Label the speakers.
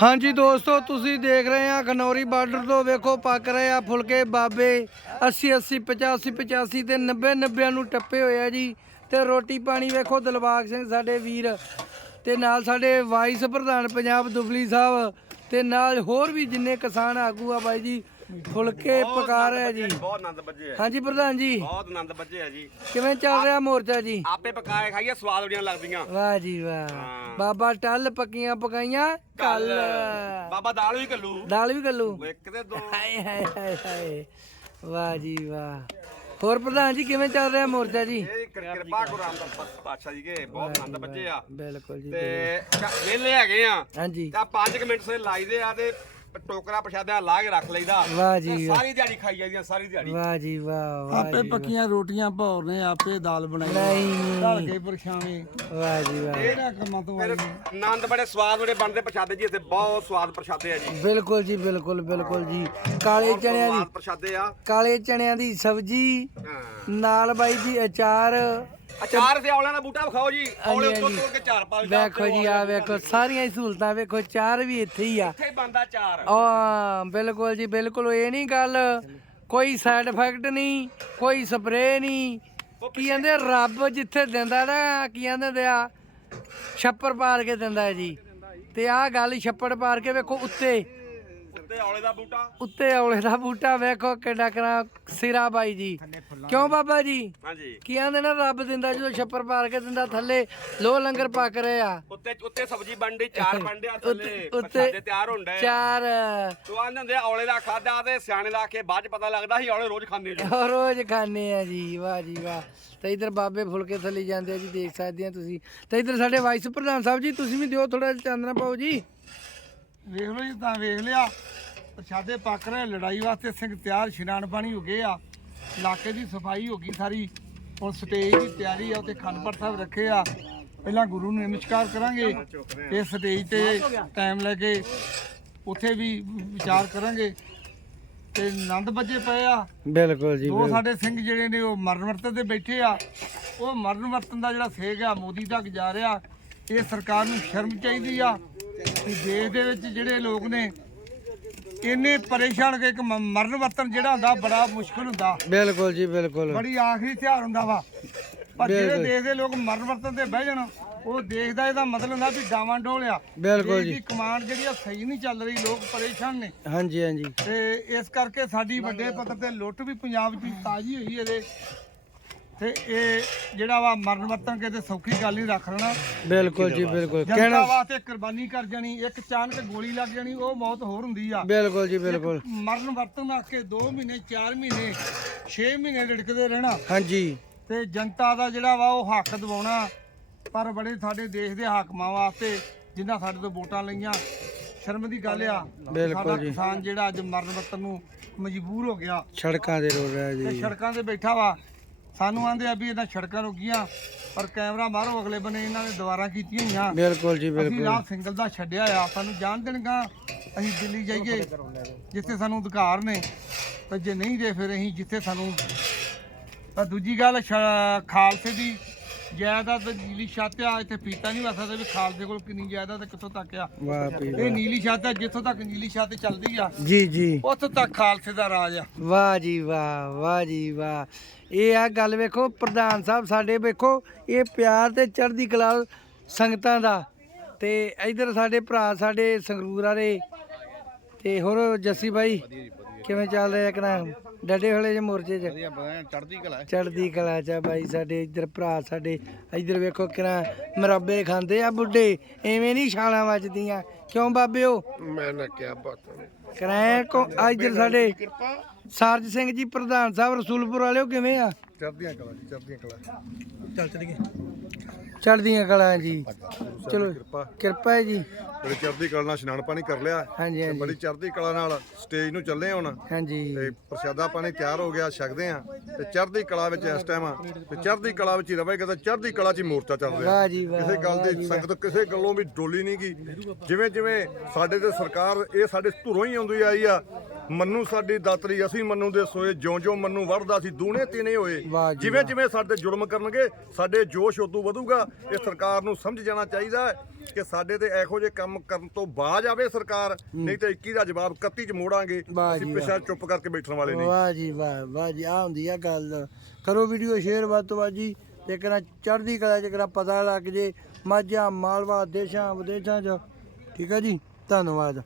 Speaker 1: ਹਾਂਜੀ ਦੋਸਤੋ, ਤੁਸੀਂ ਦੇਖ ਰਹੇ ਆ ਖਨੌਰੀ ਬਾਰਡਰ ਤੋਂ ਵੇਖੋ, ਪੱਕ ਰਹੇ ਆ ਫੁਲਕੇ ਬਾਬੇ। 80 80 85 85 ਤੇ 90 90 ਨੂੰ ਟੱਪੇ ਹੋਏ ਆ ਜੀ। ਤੇ ਰੋਟੀ ਪਾਣੀ ਵੇਖੋ, ਦਿਲਬਾਗ ਸਿੰਘ ਸਾਡੇ ਵੀਰ ਤੇ ਨਾਲ ਸਾਡੇ ਵਾਈਸ ਪ੍ਰਧਾਨ ਪੰਜਾਬ ਦੁਬਲੀ ਸਾਹਿਬ ਤੇ ਨਾਲ ਹੋਰ ਵੀ ਜਿੰਨੇ ਕਿਸਾਨ ਆਗੂ ਆ ਬਾਈ ਜੀ ਫੁਲਕੇ ਪਕਾ ਰਹੇ ਜੀ
Speaker 2: ਬਹੁਤ ਆਨੰਦ ਬੱਜੇ ਆ
Speaker 1: ਹਾਂਜੀ ਪ੍ਰਧਾਨ ਜੀ।
Speaker 2: ਬਹੁਤ ਆਨੰਦ ਬੱਜੇ ਆ ਜੀ।
Speaker 1: ਕਿਵੇਂ ਚੱਲ ਰਿਹਾ ਮੋਰਚਾ ਜੀ?
Speaker 2: ਆਪੇ ਪਕਾਏ ਖਾਈਏ ਸਵਾਦ ਬੜੀਆਂ ਲੱਗਦੀਆਂ।
Speaker 1: ਵਾਹ ਜੀ ਵਾਹ। ਬਾਬਾ ਟੱਲ ਪੱਕੀਆਂ ਪਕਾਈਆਂ ਕੱਲ।
Speaker 2: ਬਾਬਾ ਦਾਲ ਵੀ ਕੱਲੂ।
Speaker 1: ਦਾਲ ਵੀ ਕੱਲੂ।
Speaker 2: ਇੱਕ ਤੇ ਦੋ।
Speaker 1: ਹਾਏ ਹਾਏ ਹਾਏ ਹਾਏ। ਵਾਹ ਜੀ ਵਾਹ। ਹੋਰ ਪ੍ਰਧਾਨ ਜੀ ਕਿਵੇਂ ਚੱਲ ਰਿਹਾ ਮੋਰਚਾ ਜੀ?
Speaker 2: ਕਿਰਪਾ ਗੁਰੂ ਰਾਮਦਾਸ ਪਾਤਸ਼ਾਹ ਜੀ ਕੇ। ਬਹੁਤ ਆਨੰਦ ਬੱਜੇ ਆ।
Speaker 1: ਬਿਲਕੁਲ ਜੀ
Speaker 2: ਤੇ ਵਿਹਲੇ ਹੈਗੇ ਆ।
Speaker 1: ਹਾਂਜੀ।
Speaker 2: ਤਾਂ 5 ਮਿੰਟ ਸੇ ਲਾਈਦੇ ਆ ਤੇ ਟੋਕਰਾ ਪ੍ਰਸ਼ਾਦਿਆਂ ਲਾ ਕੇ ਰੱਖ ਲਈਦਾ।
Speaker 1: ਵਾਹ ਜੀ
Speaker 2: ਤੇ
Speaker 1: ਵਾਹ
Speaker 2: ਸਾਰੀ ਦਿਹਾੜੀ ਖਾਈ ਜਾਂਦੀਆਂ ਸਾਰੀ ਦਿਹਾੜੀ।
Speaker 1: ਵਾਹ ਜੀ ਵਾਹ ਵਾਹ
Speaker 3: ਆਪੇ ਪੱਕੀਆਂ ਰੋਟੀਆਂ ਭੌਰ ਨੇ ਆਪੇ ਦਾਲ ਬਣਾਈ
Speaker 1: ਨਹੀਂ।
Speaker 3: ਢਲ ਕੇ ਪਰਛਾਵੇਂ।
Speaker 1: ਵਾਹ ਜੀ ਵਾਹ।
Speaker 3: ਇਹਦਾ ਕੰਮਾਂ ਤੋਂ ਆਈ
Speaker 2: ਆਨੰਦ ਬੜੇ ਸਵਾਦ ਬੜੇ ਬਣਦੇ ਪ੍ਰਸ਼ਾਦੇ ਜੀ ਇੱਥੇ ਬਹੁਤ ਸਵਾਦ ਪ੍ਰਸ਼ਾਦੇ ਆ ਜੀ।
Speaker 1: ਬਿਲਕੁਲ ਜੀ ਬਿਲਕੁਲ ਬਿਲਕੁਲ ਜੀ। ਕਾਲੇ ਚਣਿਆਂ ਦੀ
Speaker 2: ਸਵਾਦ ਪ੍ਰਸ਼ਾਦੇ ਆ।
Speaker 1: ਕਾਲੇ ਚਣਿਆਂ ਦੀ ਸਬਜ਼ੀ
Speaker 2: ਹਾਂ।
Speaker 1: ਨਾਲ ਬਾਈ ਜੀ ਅਚਾਰ
Speaker 2: ਤੇ ਔਲਿਆਂ ਦਾ ਬੂਟਾ ਵਿਖਾਓ ਜੀ। ਔਲੇ ਉੱਤੋਂ ਤੋੜ ਕੇ ਚਾਰ ਪਾ ਲਿਆ
Speaker 1: ਵੇਖੋ ਜੀ ਆ ਵੇਖੋ ਸਾਰੀਆਂ ਹੀ ਸਹੂਲਤਾਂ ਵੇਖੋ ਚਾਰ ਵੀ ਇੱਥੇ ਹੀ ਆ।
Speaker 2: ਇੱਥੇ ਬੰਦਾ ਚਾਰ।
Speaker 1: ਆ ਬਿਲਕੁਲ ਜੀ ਬਿਲਕੁਲ ਇਹ ਨਹੀਂ ਗੱਲ। ਕੋਈ ਸਾਈਡ ਇਫੈਕਟ ਨਹੀਂ ਕੋਈ ਸਪਰੇ ਨਹੀਂ। ਕੀ ਕਹਿੰਦੇ ਰੱਬ ਜਿੱਥੇ ਦਿੰਦਾ ਨਾ ਕੀ ਕਹਿੰਦੇ ਆ? ਛੱਪਰ ਪਾਰ ਕੇ ਦਿੰਦਾ ਜੀ। ਤੇ ਆਹ ਗੱਲ ਛੱਪੜ ਪਾਰ ਕੇ ਵੇਖੋ ਉੱਤੇ।
Speaker 2: ਉੱਤੇ ਔਲੇ ਦਾ ਬੂਟਾ।
Speaker 1: ਉੱਤੇ ਔਲੇ ਦਾ ਬੂਟਾ ਵੇਖੋ ਕਿੱਡਾ ਕਰਾ ਸਿਰਾ ਬਾਈ ਜੀ। ਕਿਉਂ ਬਾਬਾ ਜੀ?
Speaker 2: ਹਾਂਜੀ।
Speaker 1: ਕੀ ਕਹਿੰਦੇ ਨਾ ਰੱਬ ਦਿੰਦਾ ਜਦੋਂ ਛੱਪਰ ਪਾਰ ਕੇ ਦਿੰਦਾ ਥੱਲੇ ਲੋ ਲੰਗਰ ਪੱਕ ਰਹੇ ਆ।
Speaker 2: ਉੱਤੇ ਉੱਤੇ ਸਬਜ਼ੀ ਬਣਦੀ ਚਾਰ ਬਣਦੇ ਆ ਥੱਲੇ
Speaker 1: ਉੱਤੇ
Speaker 2: ਤਿਆਰ ਹੁੰਦੇ
Speaker 1: ਚਾਰ
Speaker 2: ਤੂੰ ਆਂਦੇ ਹੁੰਦੇ ਔਲੇ ਦਾ ਖਾਦਾ ਤੇ ਸਿਆਣੇ ਦਾ ਕੇ ਬਾਅਦ ਪਤਾ ਲੱਗਦਾ ਸੀ ਔਲੇ ਰੋਜ਼ ਖਾਂਦੇ ਜੀ
Speaker 1: ਰੋਜ਼ ਖਾਣੇ ਆ ਜੀ ਵਾਹ ਜੀ ਵਾਹ। ਤੇ ਇਧਰ ਬਾਬੇ ਫੁਲਕੇ ਥੱਲੇ ਜਾਂਦੇ ਆ ਜੀ ਦੇਖ ਸਕਦੇ ਆ ਤੁਸੀਂ। ਤੇ ਇਧਰ ਸਾਡੇ ਵਾਈਸ ਪ੍ਰਧਾਨ ਸਾਹਿਬ ਜੀ ਤੁਸੀਂ ਵੀ ਦਿਓ ਥੋੜਾ ਚਾਨਣਾ ਪਾਓ ਜੀ।
Speaker 3: ਵੇਖ ਲਓ ਜੀ ਤਾਂ ਵੇਖ ਲਿਆ। ਪ੍ਰਸ਼ਾਦੇ ਪੱਕ ਰਹੇ ਲੜਾਈ ਵਾਸਤੇ ਸਿੰਘ ਤਿਆਰ ਇਸ਼ਨਾਨ ਪਾਣੀ ਹੋ ਗਏ ਆ। ਇਲਾਕੇ ਦੀ ਸਫ਼ਾਈ ਹੋ ਗਈ ਸਾਰੀ। ਹੁਣ ਸਟੇਜ ਦੀ ਤਿਆਰੀ ਆ ਉੱਤੇ ਖੰਡਪੜ ਸਾਹਿਬ ਰੱਖੇ ਆ। ਪਹਿਲਾਂ ਗੁਰੂ ਨੂੰ ਨਮਸਕਾਰ ਕਰਾਂਗੇ। ਇਹ ਸਟੇਜ ਤੇ ਟਾਈਮ ਲੈ ਕੇ ਉੱਥੇ ਵੀ ਵਿਚਾਰ ਕਰਾਂਗੇ। ਤੇ ਆਨੰਦ ਬੱਜੇ ਪਏ ਆ।
Speaker 1: ਬਿਲਕੁਲ ਜੀ
Speaker 3: ਦੋ ਸਾਡੇ ਸਿੰਘ ਜਿਹੜੇ ਨੇ ਉਹ ਮਰਨ ਵਰਤਨ ਤੇ ਬੈਠੇ ਆ। ਉਹ ਮਰਨ ਵਰਤਨ ਦਾ ਜਿਹੜਾ ਸੇਗ ਆ ਮੋਦੀ ਤੱਕ ਜਾ ਰਿਹਾ। ਇਹ ਸਰਕਾਰ ਨੂੰ ਸ਼ਰਮ ਚਾਹੀਦੀ ਆ। ਕਿ ਦੇਸ਼ ਦੇ ਵਿੱਚ ਜਿਹੜੇ ਲੋਕ ਨੇ ਇੰਨੇ ਪਰੇਸ਼ਾਨ ਕਿ ਇੱਕ ਮ- ਮਰਨ ਵਰਤਨ ਜਿਹੜਾ ਹੁੰਦਾ ਬੜਾ ਮੁਸ਼ਕਲ ਹੁੰਦਾ।
Speaker 1: ਬਿਲਕੁਲ ਜੀ ਬਿਲਕੁਲ।
Speaker 3: ਬੜੀ ਆਖਰੀ ਤਿਉਹਾਰ ਹੁੰਦਾ ਵਾ। ਪਰ ਜਿਹੜੇ ਦੇਸ਼ ਦੇ ਲੋਕ ਮਰਨ ਵਰਤਨ ਤੇ ਬਹਿ ਜਾਣ ਉਹ ਦੇਸ਼ ਦਾ ਇਹਦਾ ਮਤਲਬ ਹੁੰਦਾ ਵੀ ਡਾਵਾਂ ਡੋਲਿਆ।
Speaker 1: ਬਿਲਕੁਲ ਜੀ
Speaker 3: ਕਮਾਂਡ ਜਿਹੜੀ ਆ ਸਹੀ ਨਹੀਂ ਚੱਲ ਰਹੀ ਲੋਕ ਪਰੇਸ਼ਾਨ ਨੇ।
Speaker 1: ਹਾਂਜੀ ਹਾਂਜੀ।
Speaker 3: ਤੇ ਇਸ ਕਰਕੇ ਸਾਡੀ ਵੱਡੇ ਪੱਧਰ ਤੇ ਲੁੱਟ ਵੀ ਪੰਜਾਬ 'ਚ ਤਾਜ਼ੀ ਹੋਈ ਇਹਦੇ। ਤੇ ਇਹ ਜਿਹੜਾ ਵਾ ਮਰਨ ਵਰਤਨ ਕੇ ਤੇ ਸੌਖੀ ਗੱਲ ਨਹੀਂ ਰੱਖ ਲੈਣਾ।
Speaker 1: ਬਿਲਕੁਲ ਜੀ ਬਿਲਕੁਲ।
Speaker 3: ਜਨਤਾ
Speaker 1: ਕਹਿਣਾ
Speaker 3: ਵਾਸਤੇ ਕੁਰਬਾਨੀ ਕਰ ਜਾਣੀ ਇੱਕ ਚਾਨਕ ਗੋਲੀ ਲੱਗ ਜਾਣੀ ਉਹ ਮੌਤ ਹੋਰ ਹੁੰਦੀ ਆ।
Speaker 1: ਬਿਲਕੁਲ ਜੀ ਬਿਲਕੁਲ।
Speaker 3: ਮਰਨ ਵਰਤਨ ਰੱਖ ਕੇ 2 ਮਹੀਨੇ 4 ਮਹੀਨੇ 6 ਮਹੀਨੇ ਲੜਕਦੇ ਰਹਿਣਾ।
Speaker 1: ਹਾਂਜੀ।
Speaker 3: ਤੇ ਜਨਤਾ ਦਾ ਜਿਹੜਾ ਵਾ ਉਹ ਹੱਕ ਦਿਵਾਉਣਾ ਪਰ ਬੜੇ ਸਾਡੇ ਦੇਸ਼ ਦੇ ਹਾਕਮਾਂ ਵਾਸਤੇ ਜਿਨ੍ਹਾਂ ਸਾਡੇ ਤੋਂ ਵੋਟਾਂ ਲਈਆਂ ਸ਼ਰਮ ਦੀ ਗੱਲ ਆ।
Speaker 1: ਬਿਲਕੁਲ
Speaker 3: ਸਾਡਾ
Speaker 1: ਜੀ।
Speaker 3: ਕਿਸਾਨ ਜਿਹੜਾ ਅੱਜ ਮਰਨ ਵਰਤਨ ਨੂੰ ਮਜਬੂਰ ਹੋ ਗਿਆ।
Speaker 1: ਸੜਕਾਂ ਦੇ ਰੋ ਰਿਹਾ
Speaker 3: ਤੇ
Speaker 1: ਜੀ।
Speaker 3: ਸੜਕਾਂ ਤੇ ਬੈਠਾ ਵਾ ਸਾਨੂੰ ਆਂਦੇ ਆ ਵੀ ਇਹਨਾਂ ਸੜਕਾਂ ਰੁਕੀਆਂ ਪਰ ਕੈਮਰਾ ਮਾਰੋ ਅਗਲੇ ਬੰਨੇ ਇਹਨਾਂ ਨੇ ਦੁਬਾਰਾ ਕੀਤੀਆਂ ਹੋਈਆਂ।
Speaker 1: ਬਿਲਕੁਲ ਜੀ
Speaker 3: ਅਸੀਂ
Speaker 1: ਬਿਲਕੁਲ।
Speaker 3: ਰਾਹ ਸਿੰਗਲ ਦਾ ਛੱਡਿਆ ਆ ਸਾਨੂੰ ਜਾਣ ਦੇਣਗਾ। ਅਸੀਂ ਦਿੱਲੀ ਜਾਈਏ ਜਿੱਥੇ ਸਾਨੂੰ ਅਧਿਕਾਰ ਨੇ। ਤੇ ਜੇ ਨਹੀਂ ਦੇ ਫਿਰ ਅਸੀਂ ਜਿੱਥੇ ਸਾਨੂੰ ਤਾਂ ਦੂਜੀ ਗੱਲ ਸ਼- ਖਾਲਸੇ ਦੀ ਜਾਇਦਾਦ ਨੀਲੀ ਛੱਤ ਆ ਇੱਥੇ ਪੀਤਾ ਨਹੀਂ ਵਸਦਾ ਵੀ ਖਾਲਸੇ ਕੋਲ ਕਿੰਨੀ ਜਾਇਦਾਦ ਤੇ ਕਿੱਥੋਂ ਤੱਕ ਆ?
Speaker 1: ਵਾਹ
Speaker 3: ਇਹ ਨੀਲੀ ਛੱਤ ਆ ਜਿੱਥੋਂ ਤੱਕ ਨੀਲੀ ਛੱਤ ਚੱਲਦੀ ਆ
Speaker 1: ਜੀ ਜੀ।
Speaker 3: ਉੱਥੋਂ ਤੱਕ ਖਾਲਸੇ ਦਾ ਰਾਜ ਆ।
Speaker 1: ਵਾਹ ਜੀ ਵਾਹ ਵਾਹ ਜੀ ਵਾਹ। ਇਹ ਆ ਗੱਲ ਵੇਖੋ ਪ੍ਰਧਾਨ ਸਾਹਿਬ ਸਾਡੇ ਵੇਖੋ ਇਹ ਪਿਆਰ ਤੇ ਚੜ੍ਹਦੀ ਕਲਾ ਸੰਗਤਾਂ ਦਾ। ਤੇ ਇਧਰ ਸਾਡੇ ਭਰਾ ਸਾਡੇ ਸੰਗਰੂਰ ਵਾਲੇ। ਤੇ ਹੋਰ ਜੱਸੀ ਬਾਈ? ਕਿਵੇਂ ਚੱਲ ਰਿਹਾ ਕਿਨਾ ਡੱਡੇ ਹੋਲੇ ਜੇ ਮੋਰਚੇ 'ਚ?
Speaker 3: ਚੜਦੀ ਕਲਾ
Speaker 1: ਚੜ੍ਹਦੀ ਕਲਾ ਚ ਆ ਬਾਈ ਸਾਡੇ ਇੱਧਰ ਭਰਾ ਸਾਡੇ ਇੱਧਰ ਵੇਖੋ ਕਿਨਾ ਮਰੱਬੇ ਖਾਂਦੇ ਆ ਬੁੱਢੇ ਐਵੇਂ ਨਹੀਂ ਛਾਲਾਂ ਵੱਜਦੀਆਂ। ਕਿਉਂ ਬਾਬਿਓ
Speaker 3: ਮੈਂ ਨਾ ਕਿਹਾ ਬਾਤ
Speaker 1: ਕਰਾਇਆ ਕੋ ਆ ਇੱਧਰ ਸਾਡੇ ਸਾਰਜ ਸਿੰਘ ਜੀ ਪ੍ਰਧਾਨ ਸਾਹਿਬ ਰਸੂਲਪੁਰ ਵਾਲਿਓ ਕਿਵੇਂ ਆ?
Speaker 3: ਚੜਦੀਆਂ ਕਲਾ ਜੀ ਚੜਦੀਆਂ ਕਲਾ ਚੱਲ ਚੜੀਏ
Speaker 1: ਚੜ੍ਹਦੀਆਂ ਕਲਾਂ ਜੀ। ਚਲੋ ਕਿਰਪਾ। ਹੈ ਜੀ।
Speaker 4: ਬੜੀ ਚੜ੍ਹਦੀ ਕਲਾ ਨਾਲ ਇਸ਼ਨਾਨ ਪਾਣੀ ਕਰ ਲਿਆ।
Speaker 1: ਹਾਂਜੀ
Speaker 4: ਤੇ
Speaker 1: ਹਾਂਜੀ।
Speaker 4: ਬੜੀ ਚੜ੍ਹਦੀ ਕਲਾ ਨਾਲ ਸਟੇਜ ਨੂੰ ਚੱਲੇ ਹੁਣ।
Speaker 1: ਹਾਂਜੀ।
Speaker 4: ਤੇ ਪ੍ਰਸ਼ਾਦਾ ਪਾਣੀ ਤਿਆਰ ਹੋ ਗਿਆ ਛਕਦੇ ਆ ਤੇ ਚੜ੍ਹਦੀ ਕਲਾ ਵਿੱਚ ਇਸ ਟਾਈਮ ਤੇ ਚੜ੍ਹਦੀ ਕਲਾ ਵਿੱਚ ਹੀ ਰਵੇਗਾ ਤੇ ਚੜ੍ਹਦੀ ਕਲਾ 'ਚ ਹੀ ਮੋਰਚਾ ਚੱਲ ਰਿਹਾ
Speaker 1: ਵਾਹ ਜੀ ਵਾਹ
Speaker 4: ਕਿਸੇ ਗੱਲ
Speaker 1: ਵਾਹ ਜੀ
Speaker 4: ਦੀ
Speaker 1: ਵਾਹ।
Speaker 4: ਸੰਗਤ ਕਿਸੇ ਗੱਲੋਂ ਵੀ ਡੋਲੀ ਨਹੀਂ ਗਈ। ਜਿਵੇਂ ਜਿਵੇਂ ਸਾਡੇ ਤੇ ਸਰਕਾਰ ਇਹ ਸਾਡੇ ਧੁਰੋਂ ਹੀ ਆਉਂਦੀ ਆਈ ਆ। ਮੰਨੂ ਸਾਡੀ ਦਾਤਰੀ ਅਸੀਂ ਮੰਨੂ ਦੇ ਸੋਏ ਜਿਉਂ ਜਿਉਂ ਮੰਨੂ ਵੜਦਾ ਸੀ ਦੂਣੇ ਤਿਨੇ ਹੋਏ।
Speaker 1: ਵਾਹ ਜੀ
Speaker 4: ਜਿਵੇਂ ਜਿਵੇਂ ਸਾਡੇ ਜ਼ੁਲਮ ਕਰਨਗੇ ਸਾਡੇ ਜੋਸ਼ ਉਦੋਂ ਵਧੂਗਾ। ਇਹ ਸਰਕਾਰ ਨੂੰ ਸਮਝ ਜਾਣਾ ਚਾਹੀਦਾ ਹੈ ਕਿ ਸਾਡੇ ਤੇ ਇਹੋ ਜਿਹੇ ਕੰਮ ਕਰਨ ਤੋਂ ਬਾਜ ਆਵੇ ਸਰਕਾਰ ਨਹੀਂ ਤਾਂ 21 ਦਾ ਜਵਾਬ 31 ਚ ਮੋੜਾਂਗੇ।
Speaker 1: ਵਾਹ
Speaker 4: ਅਸੀਂ
Speaker 1: ਜੀ
Speaker 4: ਪਿਛਾ ਚੁੱਪ ਕਰਕੇ ਬੈਠਣ ਵਾਲੇ ਨਹੀਂ।
Speaker 1: ਵਾਹ ਜੀ ਵਾਹ ਵਾਹ ਜੀ ਆ ਹੁੰਦੀ ਆ ਗੱਲ। ਕਰੋ ਵੀਡੀਓ ਸ਼ੇਅਰ ਵੱਧ ਤੋਂ ਵੱਧ ਜੀ। ਤੇ ਕਰਾਂ ਚੜ੍ਹਦੀ ਕਲਾ ਚ ਕਰਾਂ ਪਤਾ ਲੱਗ ਜੇ ਮਾਝਾ ਮਾਲਵਾ ਦੇਸ਼ਾਂ ਵਿਦੇਸ਼ਾਂ ਚ। ਠੀਕ ਹੈ ਜੀ? ਧੰਨਵਾਦ।